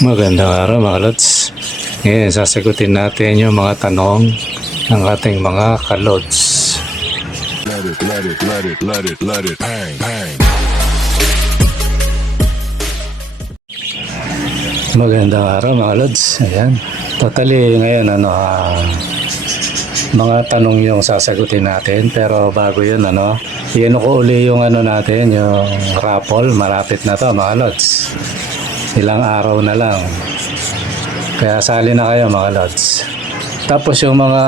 Magandang araw mga lods. Ngayon, sasagutin natin yung mga tanong ng ating mga kalods. Magandang araw mga lods. Ayan. Totally ngayon mga tanong yung sasagutin natin, pero bago yun iyan ko uli yung natin, yung raffle. Malapit na to mga lods. Ilang araw na lang. Kaya sali na kayo mga lods. Tapos yung mga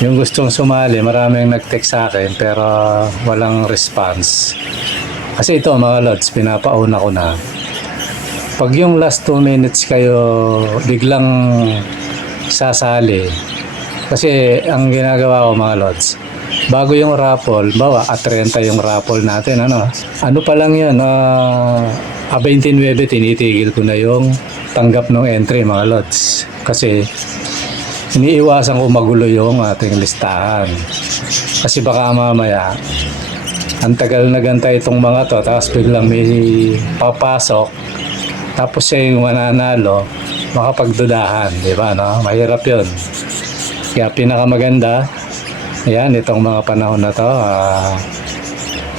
yung gustong sumali, maraming nag-text sa akin pero walang response. Kasi ito mga lods, pinapauna ko na. Pag yung last 2 minutes kayo biglang sasali, kasi ang ginagawa ko mga lods, bago yung raffle, bawa at 30 yung raffle natin, ano pa lang yun, 29 tinitigil ko na yung tanggap ng entry mga lods. Kasi iniiwasan ko magulo yung ating listahan. Kasi baka mamaya, ang tagal nagantay itong mga to, tapos biglang may papasok, tapos siya yung mananalo, makapagdudahan, di ba, Mahirap yun. Kaya pinakamaganda, yan, itong mga panahon na to,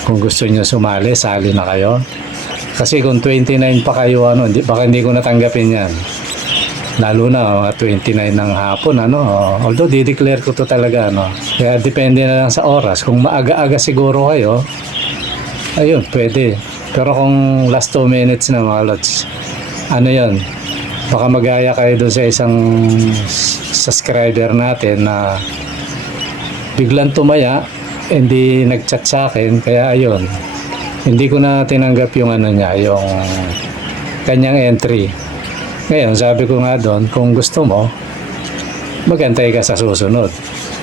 kung gusto nyo sumali, sali na kayo. Kasi kung 29 pa kayo, baka hindi ko natanggapin yan. Lalo na, 29 ng hapon, Although, dideclare ko to talaga, Kaya depende na lang sa oras. Kung maaga-aga siguro kayo, ayun, pwede. Pero kung last 2 minutes na mga lods, yun, baka magaya kayo doon sa isang subscriber natin na biglang tumaya, hindi nag-chat sa akin, kaya ayun, hindi ko na tinanggap yung niya, yung kanyang entry. Ngayon, sabi ko nga doon, kung gusto mo, magantay ka sa susunod.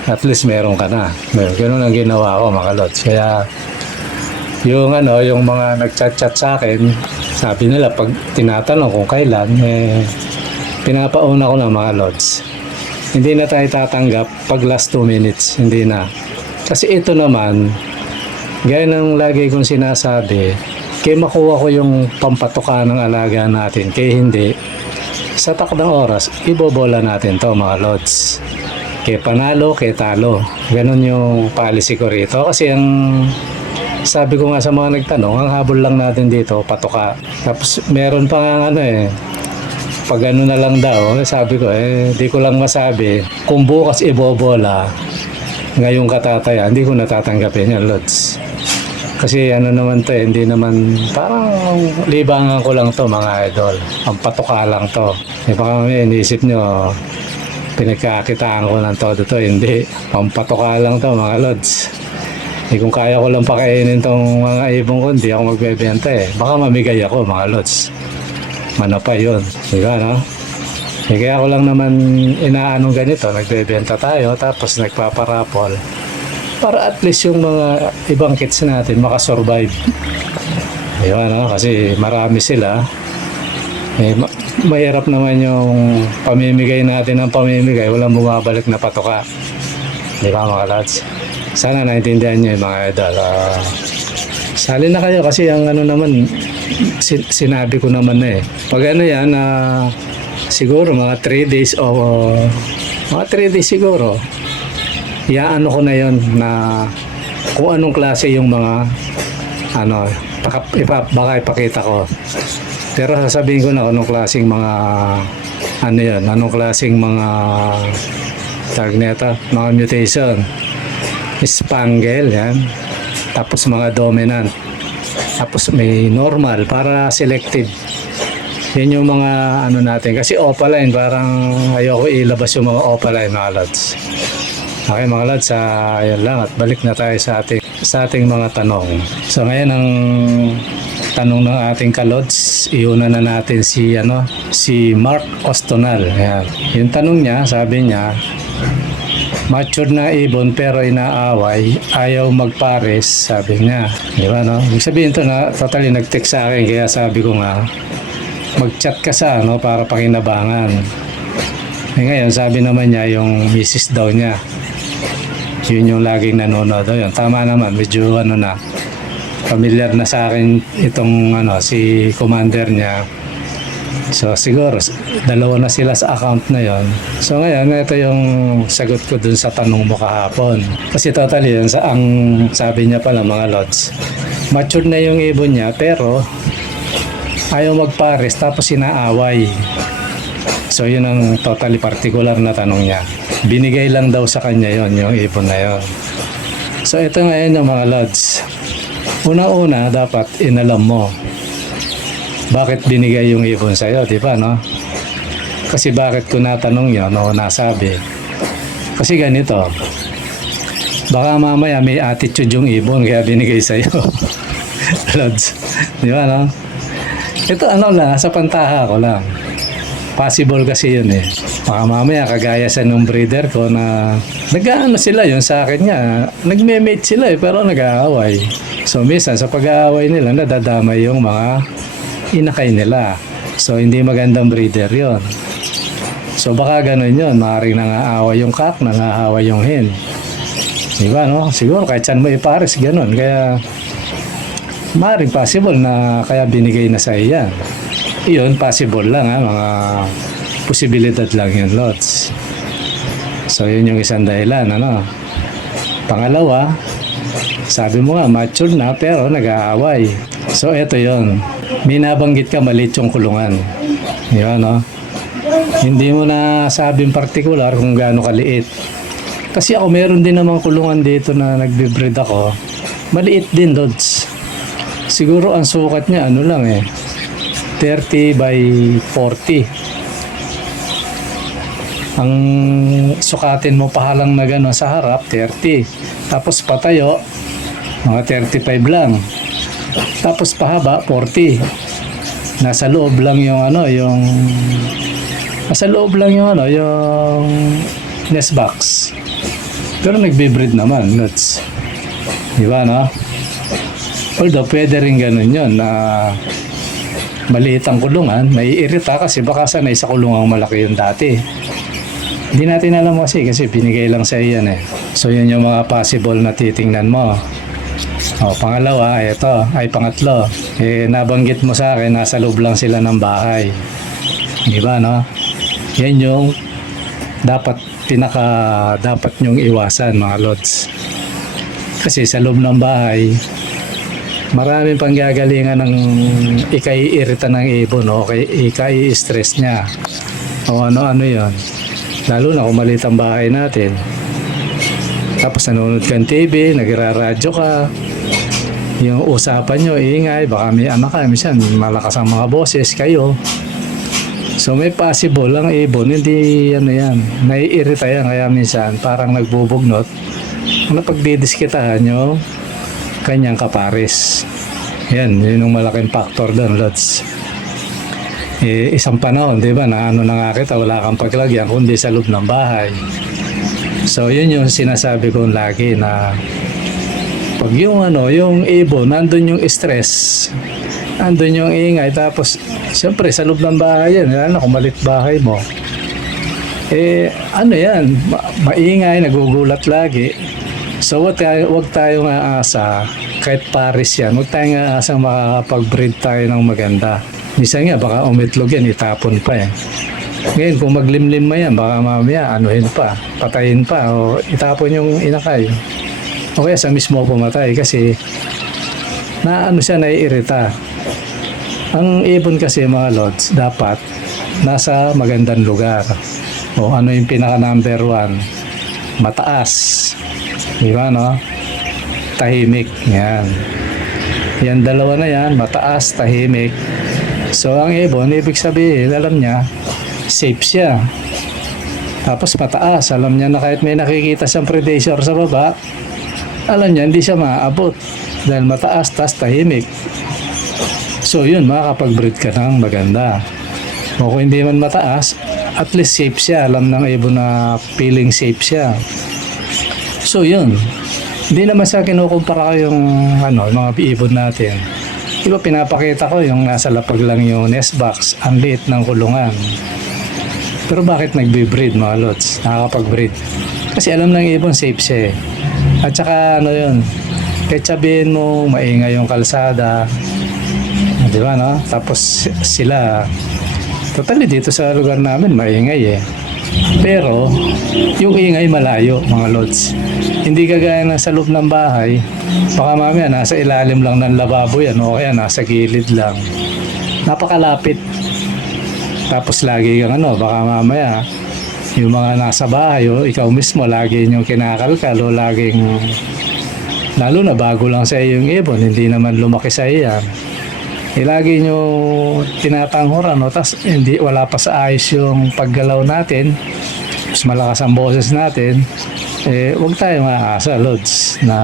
At least meron ka na. Ganun ang ginawa ko mga lods. Kaya yung yung mga nag-chat-chat sa akin, sabi nila pag tinatanong kung kailan, pinapauna ko na mga lods. Hindi na tayo tatanggap pag last 2 minutes, hindi na. Kasi ito naman, gaya ng lagi kong sinasabi, kaya makuha ko yung pampatuka ng alaga natin, kaya hindi, sa takdang oras, ibobola natin to mga lods. Kaya panalo, kaya talo. Ganun yung policy ko rito. Kasi ang sabi ko nga sa mga nagtanong, ang habol lang natin dito, patuka. Tapos meron pa nga pag na lang daw, sabi ko, di ko lang masabi. Kung bukas ibobola, ngayong katataya, hindi ko natatanggapin yan, lods. Kasi naman to, hindi naman, parang libangan ko lang to mga idol. Ang patuka lang to. Baka iniisip nyo, pinagkakitaan ko ng todo to, hindi. Ang patuka lang to mga lods. Kung kaya ko lang pakainin tong mga ibon ko, hindi ako magbebenta Baka mamigay ako mga lods. Mano pa yun, di ba kaya ko lang naman inaanong ganito, nagbebenta tayo, tapos nagpaparapol. Para at least yung mga ibang kids natin makasurvive. Di ba kasi marami sila. Mahirap naman yung pamimigay natin ng pamimigay, walang bumabalik na patuka. Di ba mga lads? Sana naintindihan nyo yung mga idol. Sali na kayo kasi ang naman, sinabi ko naman Pag yan, siguro mga 3 days o mga 3 days siguro, ko na yon na kung anong klase yung mga baka ipakita ko. Pero sasabihin ko na anong klaseng mga anong klaseng mga tag neta, mga mutation. Spangle, yan. Tapos mga dominant. Tapos may normal para selective. Yan yung mga natin. Kasi opaline, parang ayoko ilabas yung mga opaline mga lads. Okay mga lads, ayan lang at balik na tayo sa ating mga tanong. So ngayon ang tanong ng ating kalods, iuna na natin si Mark Ostonal. Ayan. Yung tanong niya, sabi niya, mature na ibon pero inaaway, ayaw magpares, sabi niya. Di ba Ibig sabihin to na totally nag-text sa akin, kaya sabi ko nga, mag-chat ka sa para pakinabangan. Ngayon sabi naman niya yung misis daw niya, yun yung laging nanonood daw yun. Tama naman, medyo familiar na sa akin itong si commander niya. So siguro dalawa na sila sa account na yon. So ngayon ito yung sagot ko dun sa tanong mo kahapon. Kasi totally yun ang sabi niya pala mga lods. Mature na yung ibon niya pero ayaw magpares tapos inaaway. So yun ang totally particular na tanong niya. Binigay lang daw sa kanya yon yung ibon na yon. So ito ngayon yung mga lods. Una-una dapat inalam mo bakit binigay yung ibon sa'yo, di ba, no? Kasi bakit ko natanong yun o nasabi? Kasi ganito, baka mamaya may attitude yung ibon kaya binigay sa'yo. Lods, di ba, no? Ito ano lang, sa pantaha ko lang. Possible kasi yun eh. Baka mamaya kagaya sa nung breeder ko na nag-aano sila yun sa akin niya. Nagme-mate sila eh, pero nag-aaway. So minsan sa pag-aaway nila, nadadamay yung mga inakay nila. So, hindi magandang breeder yon. So, baka ganun yun. Maaaring nangaaway yung cock, nangaaway yung hen. Diba, no? Siguro, kahit saan mo ipares, ganun. Kaya, maaaring possible na kaya binigay na sa iyan. Iyon, possible lang, ha? Mga posibilidad lang yun, lots. So, yun yung isang dahilan, ano? Pangalawa, sabi mo nga, mature na, pero nag-aaway. So, eto yon. May nabanggit ka, maliit yung kulungan. Di ba, no? Hindi mo na sabing particular kung gaano kaliit. Kasi ako, meron din namang kulungan dito na nagbe-breed ako. Maliit din, Lods. Siguro ang sukat niya, ano lang eh, 30 by 40. Ang sukatin mo pahalang na gano'n sa harap, 30. Tapos patayo, mga 35 lang. Tapos pahaba 40. Nasa loob lang yung ano, yung nest box. Pero nagbe-breed naman, nuts. Di ba, no? Although pwede rin ganun yun na maliit ang kulungan, may irita kasi baka sanay sa kulungang malaki yung dati. Hindi natin alam kasi binigay lang sa iyan eh. So yun yung mga possible na titingnan mo. O, pangalawa, pangatlo. Nabanggit mo sa akin, nasa loob lang sila ng bahay. Di ba, no? Yan yung dapat nyong iwasan, mga lods. Kasi sa loob ng bahay, maraming panggagalingan ng ikai-irita ng ibon, o ikai-stress niya. O ano-ano yun. Lalo na kung maliit ang bahay natin. Tapos nanonood kang TV, nagraradyo ka. Yung usapan nyo, ingay, baka may anak ka, minsan malakas ang mga boses kayo. So may possible lang ibon, hindi ano yan, naiirita yan, kaya minsan parang nagbubugnot. Napagdidiskitahan nyo, kanyang kapares. Yan, yun yung malaking factor doon, Lods. Isang panahon, di ba, na ano na nga kita, wala kang paglagyan, kundi sa loob ng bahay. So yun yung sinasabi ko lagi na pag yung ibon, nandun yung stress, nandun yung ingay, tapos siyempre sa loob ng bahay yan, lalo kung malit bahay mo, maingay, nagugulat lagi. So wag tayong aasa, kahit pares yan, wag tayong aasang makakapag-breed tayo ng maganda. Minsan nga, baka umitlog yan, itapon pa eh. Ngayon, kung maglimlim mo yan, baka mamaya, patayin pa, o itapon yung inakay. O kaya sa mismo pumatay kasi naiirita. Ang ibon kasi, mga lods, dapat nasa magandang lugar. O ano yung pinaka number 1? Mataas. Di ba, no? Tahimik. Yan. Yan dalawa na yan, mataas, tahimik. So ang ibon, ibig sabihin, alam niya, safe siya. Tapos mataas, alam niya na kahit may nakikita siyang predator sa baba, alam niya, hindi siya maaabot. Dahil mataas, tas tahimik. So yun, makakapag-breed ka ng maganda. O kung hindi man mataas, at least safe siya. Alam ng ibon na feeling safe siya. So yun, hindi naman sa kinukumpara ko yung mga ibon natin. Diba pinapakita ko yung nasa lapag lang yung nest box, ang liit ng kulungan. Pero bakit nagbe-breed, mga lods? Nakakapag-breed. Kasi alam ng ibon safe siya eh. At saka kahit sabihin mo maingay yung kalsada, Di ba, no? Tapos sila, totally dito sa lugar namin, maingay eh. Pero, yung ingay malayo, mga lods. Hindi kagaya na sa loob ng bahay, baka mamaya nasa ilalim lang ng lababo yan, o kaya nasa gilid lang. Napakalapit. Tapos lagi kang baka mamaya, yung mga nasa bahay, o ikaw mismo, lagi yung kinakalkal, o laging, lalo na bago lang sa iyo yung ibon, hindi naman lumaki sa iyan. Lagi nyo tinatanghuran, no? Tapos wala pa sa ayos yung paggalaw natin, mas malakas ang boses natin, huwag tayo maaasa, lods, na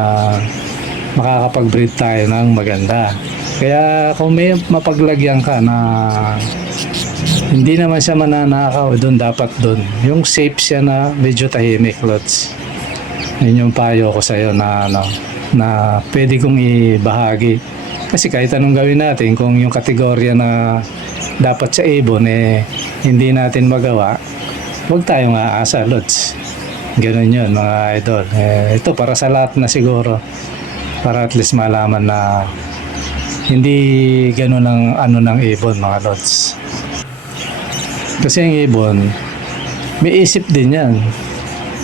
makakapag-breed tayo ng maganda. Kaya kung may mapaglagyan ka na hindi naman siya mananakaw, doon dapat doon. Yung safe siya na medyo tahimik, lods. Yun yung payo ko sa'yo na pwede kong ibahagi. Kasi kahit anong gawin natin, kung yung kategorya na dapat sa ibon hindi natin magawa, huwag tayong aasa, lods. Ganun yun, mga idol. Ito para sa lahat na siguro, para at least malaman na hindi ganun ang ng ibon, mga lods. Kasi ang ibon, may isip din yan.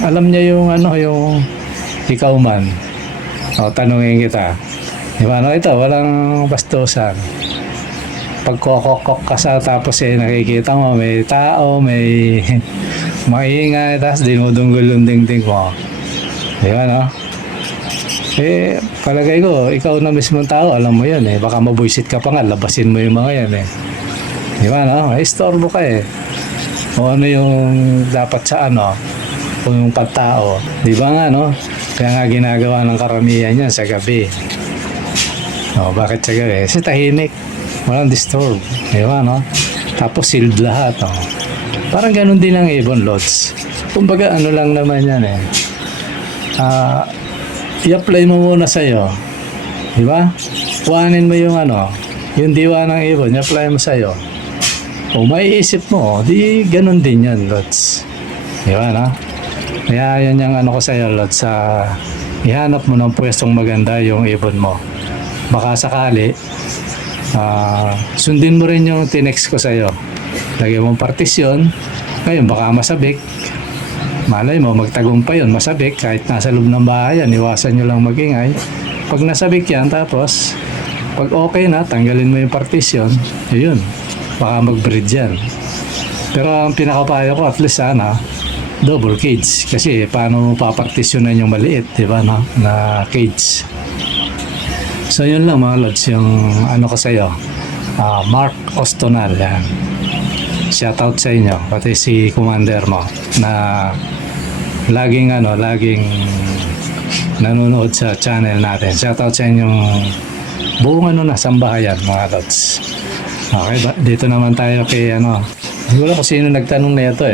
Alam niya yung yung ikaw man. Tanungin kita. Diba, ito, walang bastusan. Pagkokokok ka sa tapos nakikita mo, may tao, may maingay, tapos dinudunggol yung dingding mo. Diba, no? Palagay ko, ikaw na mismong tao, alam mo yun Baka mabuisit ka pa nga, labasin mo yung mga yan Diba, no? Istorbo ka O ano yung dapat sa kung yung pagtao. Diba nga, no? Kaya nga ginagawa ng karamihan yan sa gabi. Bakit sa gabi? Kasi tahimik. Walang disturb. Diba, no? Tapos sealed lahat, Parang ganun din ang ibon, lods. Kumbaga, lang naman yan, i-apply mo muna sa'yo. Diba? Kuhanin mo yung yung diwa ng ibon, i-apply mo sa'yo. O maiisip mo, di ganun din yan, lods. Diba, no? Kaya yan yung ko sa'yo, lods. Ihanap mo ng pwestong maganda yung ibon mo. Baka sakali, sundin mo rin yung tinext ko sa'yo. Lagyan mong partisyon. Ngayon, baka masabik. Malay mo, magtagumpay yun. Masabik, kahit nasa loob ng bahay yan, iwasan nyo lang magingay. Pag nasabik yan, tapos, pag okay na, tanggalin mo yung partisyon. Yun, baka mag-breed yan. Pero ang pinakapayo ko, at least sana, double cage. Kasi paano papartisyonan yung maliit, diba, na cage. So yun lang mga lods, yung ko sa'yo, Mark Ostonal, yan. Shoutout sa inyo, pati si commander mo na laging nanonood sa channel natin. Shoutout sa inyong buong sambahayan, mga lods. Okay, dito naman tayo kay hindi ko lang kung sino nagtanong na ito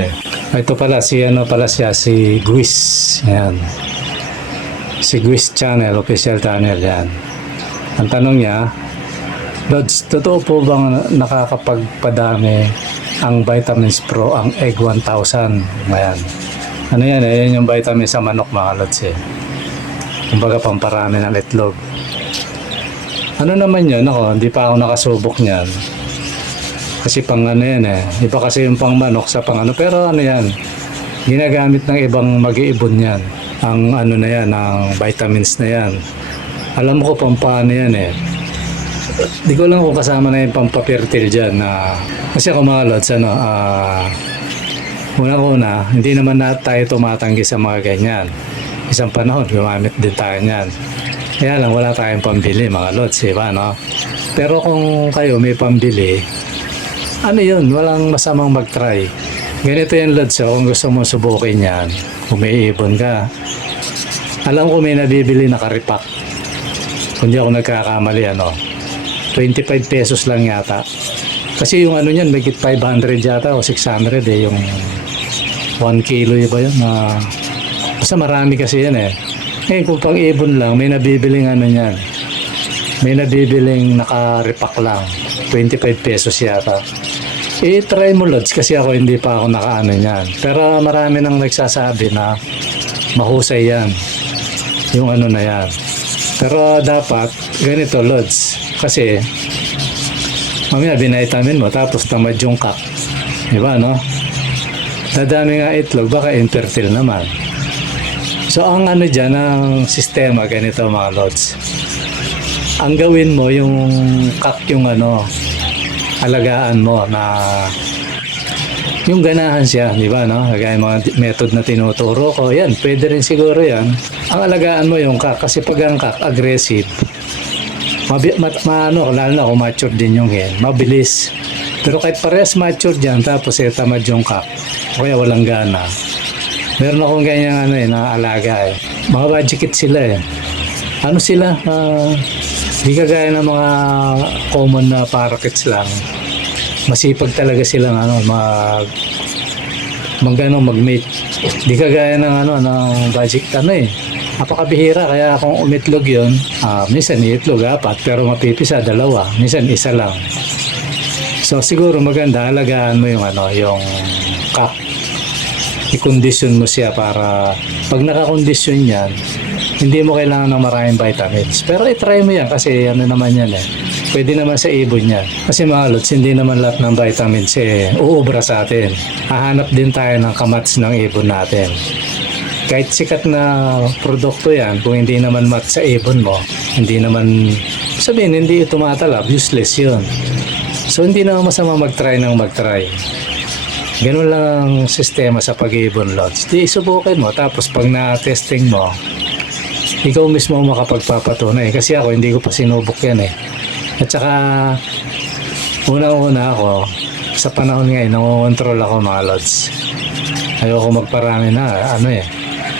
Ito pala, si Guis. Yan. Si Guis channel, official channel yan. Ang tanong niya, Lods, totoo po bang nakakapagpadami ang Vitamins Pro ang Egg 1000? Ayan. Ano yan Yan yung vitamin sa manok, mga Lods Kumbaga pamparami ng itlog. Ano naman yun? Hindi pa ako nakasubok niyan. Kasi pang yan Iba kasi yung pang manok sa pang Pero yan, ginagamit ng ibang mag-iibon yan. Ang na yan, ang vitamins na yan. Alam ko pang paano yan Di ko lang kung kasama na yung pampapertil dyan. Kasi ako mga lods, unang-una, hindi naman tayo tumatanggi sa mga ganyan. Isang panahon, gumamit din tayo niyan. Kaya lang, wala tayong pambili, mga lods, diba, no? Pero kung kayo may pambili, yun, walang masamang mag-try. Ganito yan, lods, kung gusto mo subukin yan, kung may ibon ka, alam ko may nabibili na karipak. Kung di ako nagkakamali, 25 pesos lang yata. Kasi yung niyan, may 500 yata o 600 yung 1 kilo ba yun? Basta marami kasi yan Ngayon, kung pang ibon lang, may nabibiling niyan. May nabibiling nakaripak lang. 25 pesos yata. Try mo, Lods, kasi ako hindi pa ako nakaano niyan. Pero marami nang nagsasabi na mahusay yan. Yung na yan. Pero dapat, ganito, Lods. Kasi, Mamaya binaytamin mo, tapos tamad yung kak. Diba, no? Dadami nga itlog, baka infertile naman. So, ang ano dyan, ang sistema, ganito mga lods. Ang gawin mo, yung kak yung ano, alagaan mo na yung ganahan siya, di ba, no? Kagaya mga method na tinuturo ko, yan, pwede rin siguro yan. Ang alagaan mo yung kak, kasi pag ang kak, aggressive, lalo na kung mature din yung hen, mabilis. Pero kahit parehas mature dyan, tapos tamad yung kak, o kaya walang gana. Meron akong ganyan naalaga eh. Mga budget sila eh. Ano sila? Di kagaya ng mga common na parakeets lang. Masipag talaga silang mag-mate. Di kagaya ng ng budget napakabihira, kaya kung umitlog yun, minsan iitlog 4, pero mapipisa 2, minsan 1 lang. So siguro maganda alagaan mo yung kak. I-condition mo siya para pag nakakondisyon yan, hindi mo kailangan ng maraming vitamins. Pero i-try mo yan kasi naman yan eh. Pwede naman sa ibon yan. Kasi mga lods, hindi naman lahat ng vitamins uubra sa atin. Hahanap din tayo ng kamats ng ibon natin. Kahit sikat na produkto yan, kung hindi naman match sa ibon mo, hindi naman, sabihin, hindi tumatalab, useless yun. So hindi naman masama mag-try. Ganun lang ang sistema sa pag-ibon lods. Di subukin mo, tapos pag na-testing mo, ikaw mismo makapagpapatunay. Kasi ako, hindi ko pa sinubok yan eh. At saka, unang-una ako, sa panahon ngayon, nangongontrol ako mga lods. Ayoko magparami na,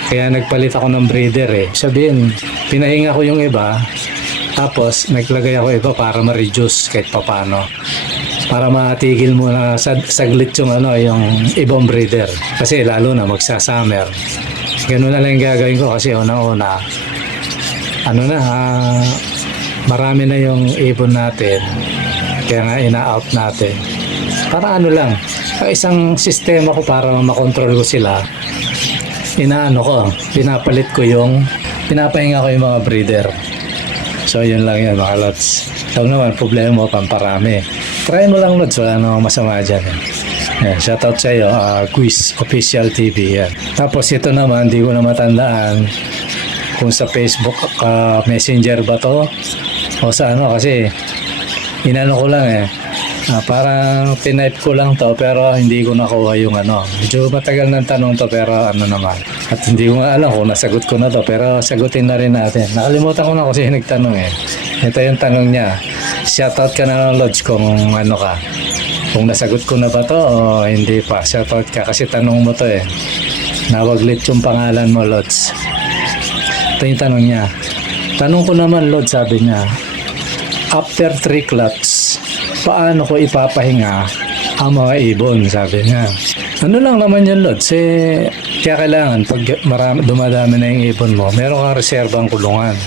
Kaya nagpalit ako ng breeder eh. Sabihin, pinahinga ko yung iba, tapos naglagay ako iba para ma-reduce kahit papano. Para matigil mo na saglit yung ibang breeder. Kasi lalo na magsa-summer. Ganun na lang yung gagawin ko kasi unang-una, marami na yung ibon natin. Kaya nga ina-out natin. Para lang, ang isang sistema ko para makontrol ko sila, pinapalit ko pinapahinga ko yung mga breeder. So yun lang yan mga lods. Huwag naman problema mo pamparami. Try mo lang lods, wala namang masama dyan eh. Yan, shoutout sa iyo, Quiz Official TV yan. Tapos ito naman, di ko na matandaan kung sa Facebook Messenger ba to o sa kasi ko lang eh. Parang tinype ko lang to pero hindi ko nakuha yung medyo matagal ng tanong to pero naman. At hindi ko nga alam kung nasagot ko na to pero sagutin na rin natin. Nakalimutan ko na kasi nagtanong eh. Ito yung tanong niya. Shoutout ka na ng Lods kung ka. Kung nasagot ko na ba to o hindi pa. Shoutout ka kasi tanong mo to eh. Nawaglit yung pangalan mo Lods. Ito yung tanong niya. Tanong ko naman Lods, sabi niya. After 3 clots, paano ko ipapahinga ang mga ibon, sabi niya. Lang naman yun, Lods. Kaya kailangan, pag dumadami na yung ibon mo, meron kang reserbang kulungan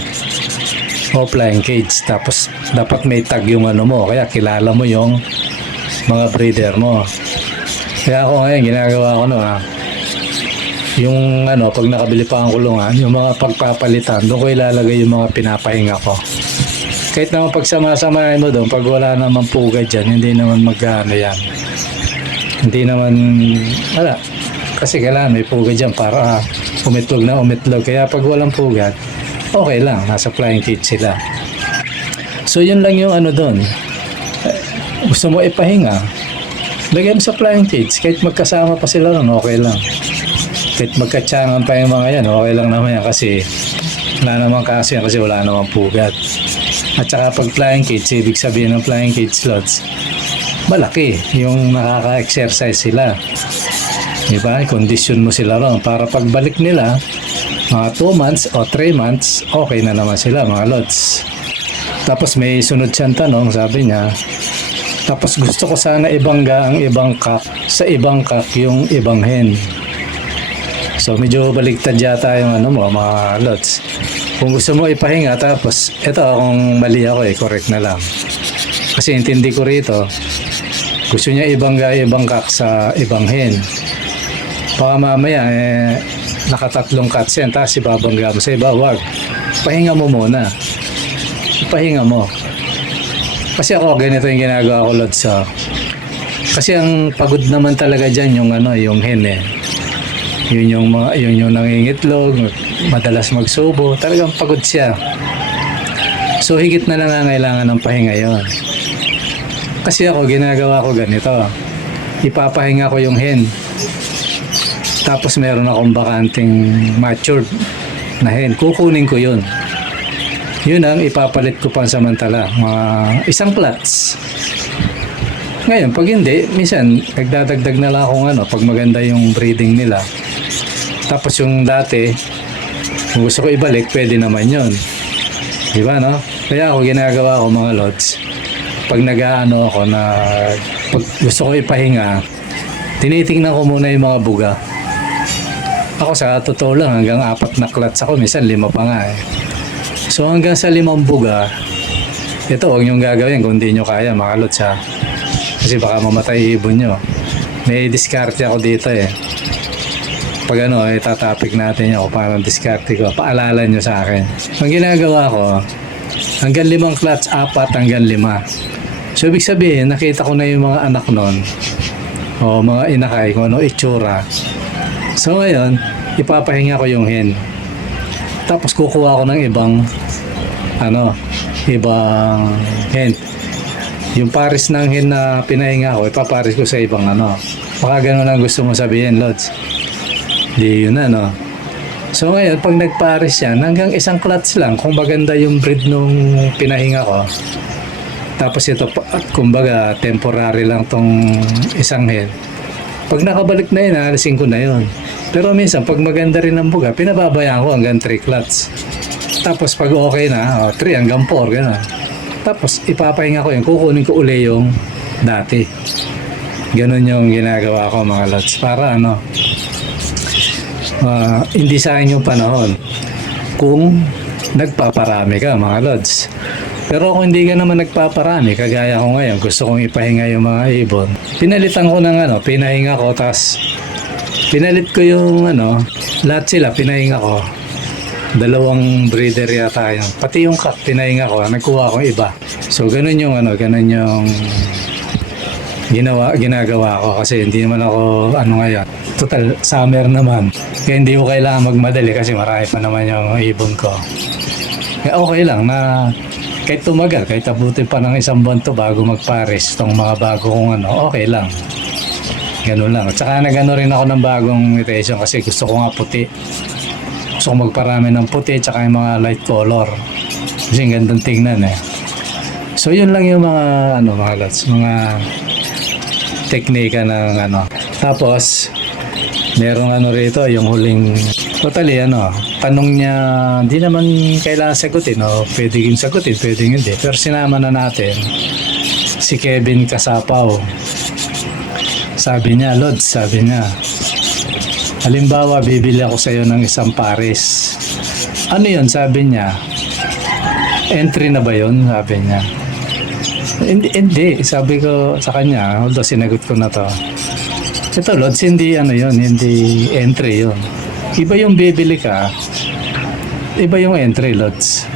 o flying cage. Tapos, dapat may tag yung mo. Kaya kilala mo yung mga breeder mo. Kaya ako ngayon, ginagawa ko yung pag nakabili pa ang kulungan, yung mga pagpapalitan, doon ko ilalagay yung mga pinapahinga ko. Kahit naman pagsama-samahin mo doon, pag wala naman pugad dyan, hindi naman yan. Hindi naman, kasi kailangan may pugad dyan para umitlog na umitlog. Kaya pag walang pugad, okay lang, nasa flying cage sila. So yun lang yung doon. Gusto mo ipahinga, lagyan sa flying cage. Kahit magkasama pa sila nun, okay lang. Kahit magkatsangan pa yung mga yan, okay lang naman yan kasi wala naman kasi wala naman pugad. At saka pag flying cage, ibig sabihin ng flying cage slots, malaki yung nakaka-exercise sila. Diba? Condition mo sila ron para pagbalik nila, mga 2 months o 3 months, okay na naman sila mga lods. Tapos may sunod siyang tanong, sabi niya, tapos gusto ko sana ibangga ang ibang kak sa ibang kak yung ibang hen. So medyo baligtad yata yung mga lods. Kung gusto mo ipahinga, tapos ito kung mali ako correct na lang. Kasi intindi ko rito, gusto niya ibang kak sa ibang hen. Baka mamaya nakatatlong cuts yan, tapos ibabangga mo sa iba, wag. Pahinga mo muna. Ipahinga mo. Kasi ako, ganito yung ginagawa ko, Lods. Kasi ang pagod naman talaga dyan yung yung hen eh. Yun yung nangingitlog, madalas magsubo, talagang pagod siya. So higit na lang kailangan ng pahinga yon. Kasi ako, ginagawa ko ganito. Ipapahinga ko yung hen. Tapos meron akong bakanting matured na hen. Kukunin ko yun. Yun ang ipapalit ko pansamantala. Mga isang plots. Ngayon, pag hindi, minsan, nagdadagdag na lang akong pag maganda yung breeding nila. Tapos yung dati, kung gusto ko ibalik, pwede naman yun. Di ba, no? Kaya ako, ginagawa ko mga lods. Pag nag-aano ako na, pag gusto ko ipahinga, tinitingnan ko muna yung mga buga. Ako sa totoo lang, hanggang 4 na clutch ako, minsan 5 pa nga eh. So hanggang sa 5 buga, ito huwag niyong gagawin kung hindi niyo kaya mga lods ha. Kasi baka mamatay ibon nyo. May diskarte ako dito eh. Pag tatapik natin yun, parang diskarte ko. Paalala nyo sa akin. Ang ginagawa ko, hanggang 5 clutch, 4 hanggang 5. So ibig sabihin, nakita ko na yung mga anak nun. O mga inakay, kung ano itsura. So ngayon, ipapahinga ko yung hen. Tapos kukuha ko ng ibang hen. Yung pares ng hen na pinahinga ko, ipapares ko sa ibang Baka ganun ang gusto mo sabihin, Lods. Di yun So ngayon, pag nagpares yan, hanggang 1 clutch lang, kung maganda yung breed nung pinahinga ko. Tapos ito, kumbaga, temporary lang tong isang hen. Pag nakabalik na yun, alisin ko na yun. Pero minsan, pag maganda rin ang buga, pinababayaan ko hanggang 3 clutch. Tapos pag okay na, 3 hanggang 4, gano'n. Tapos ipapahinga ko yun, kukunin ko uli yung dati. Ganun yung ginagawa ko mga lods. Para hindi sa akin yung panahon kung nagpaparami ka mga lods. Pero kung hindi ka naman nagpaparami, kagaya ko ngayon, gusto kong ipahinga yung mga ibon. Pinalitan ko ng pinahinga ko, tas pinalit ko yung lahat sila, pinahinga ko. 2 breeder yata yun. Pati yung cock, pinahinga ko, nagkuha ko iba. So, ganun yung ginagawa ko kasi hindi naman ako ngayon. Total, summer naman. Kaya hindi ko kailangan magmadali kasi marami pa naman yung ibon ko. Kaya okay lang na kahit tumagal, kahit abutin pa ng 1 buwan to bago magpares, itong mga bago kong okay lang. Ganun lang. At saka rin ako ng bagong mutation kasi gusto ko nga puti. Gusto ko magparami ng puti at saka yung mga light color. Kasi gandang tingnan eh. So yun lang yung mga mga lots, mga teknika ng Tapos merong rito yung huling totally tanong niya, hindi naman kailangan sagutin pwedeng sagutin, pwedeng hindi. Pero sinama na natin si Kevin Kasapaw. Sabi niya, Lods, halimbawa, bibili ako sa iyo ng 1 pares. Ano yun? Sabi niya, entry na ba yun? Sabi niya. Hindi. Sabi ko sa kanya, although sinagot ko na to. Ito, Lods, hindi hindi entry yun. Iba yung bibili ka, iba yung entry, Lods.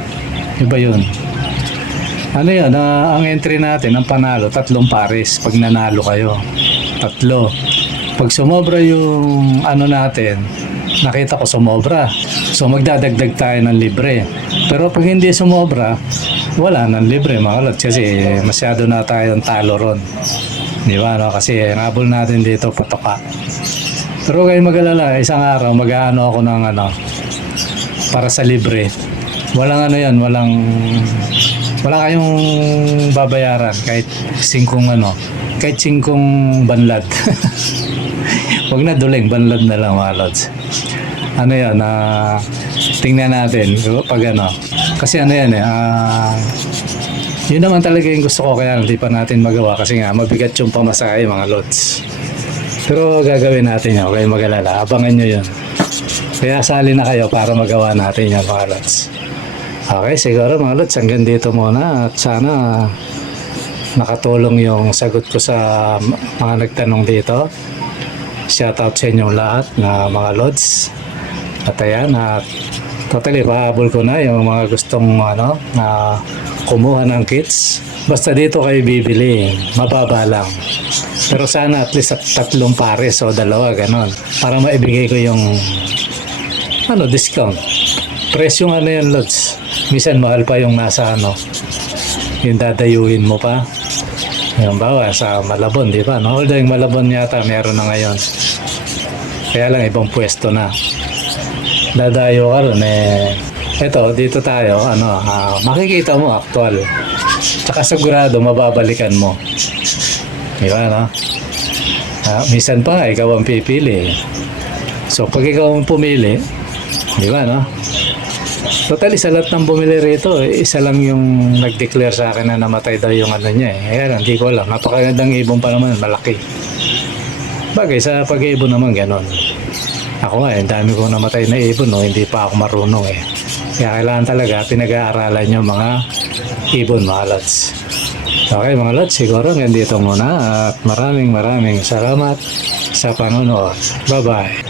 Iba yun. Ang entry natin, ang panalo, 3 pares pag nanalo kayo. 3. Pag sumobra yung natin, nakita ko sumobra. So magdadagdag tayo ng libre. Pero pag hindi sumobra, wala nang libre mga lods kasi masyado na tayong talo ron. Di ba? Kasi ang habol natin dito patoka. Pero kayo mag-alala, isang araw mag-aano ako ng para sa libre. Walang wala kayong babayaran kahit 5 kahit 5 banlad. Huwag na duling, banlad na lang mga lods. Tingnan natin pag kasi yun naman talaga yung gusto ko, kaya hindi pa natin magawa kasi nga mabigat yung pamasahe mga lods. Pero gagawin natin yun, kayo mag-alala, abangan nyo yun. Kaya sali na kayo para magawa natin yan mga lods. Okay, siguro mga lods, hanggang dito muna at sana nakatulong yung sagot ko sa mga nagtanong dito. Shoutout sa inyong lahat na mga lods. At ayan, totally pahabol ko na yung mga gustong na kumuha ng kits. Basta dito kayo bibili, mababa lang. Pero sana at least at 3 pares o 2, ganon. Para maibigay ko yung discount. Presyong ano yan, Lods. Minsan mahal pa yung nasa yung dadayuin mo pa. Yung bawa sa Malabon, di ba? No? Although yung Malabon yata meron na ngayon. Kaya lang ibang pwesto na. Dadayo ka ron eto, dito tayo, makikita mo actual. Tsaka sigurado mababalikan mo. Di ba, no? Minsan pa nga, ikaw ang pipili. So, pag ikaw ang pumili, di ba, no? Totally, sa lahat ng bumili rito, isa lang yung nag-declare sa akin na namatay daw yung niya eh. Ayan, hindi ko alam. Napakagandang ibon pa naman, malaki. Bagay, sa pag-ibon naman, ganon. Ako nga, dami kong namatay na ibon, no? Hindi pa ako marunong eh. Kaya kailangan talaga, pinag-aaralan yung mga ibon, mga lods. Okay, mga lods, siguro nandito muna at maraming salamat sa panonood. Bye-bye.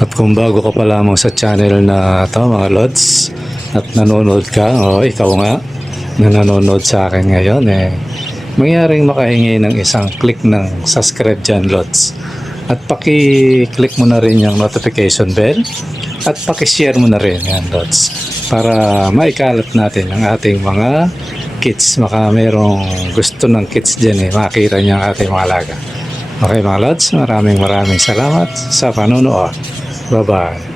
At kung bago ka pa lamang sa channel na ito, mga lods, at nanonood ka, ikaw nga, na nanonood sa akin ngayon, mangyaring makahingi ng isang click ng subscribe dyan, lods. At paki-click mo na rin yung notification bell at paki-share mo na rin yan, lods, para maikalat natin ang ating mga kids. Maka merong gusto ng kids dyan makita niya ang ating mga alaga. Okay, mga lods, maraming salamat sa panonood. Bye-bye.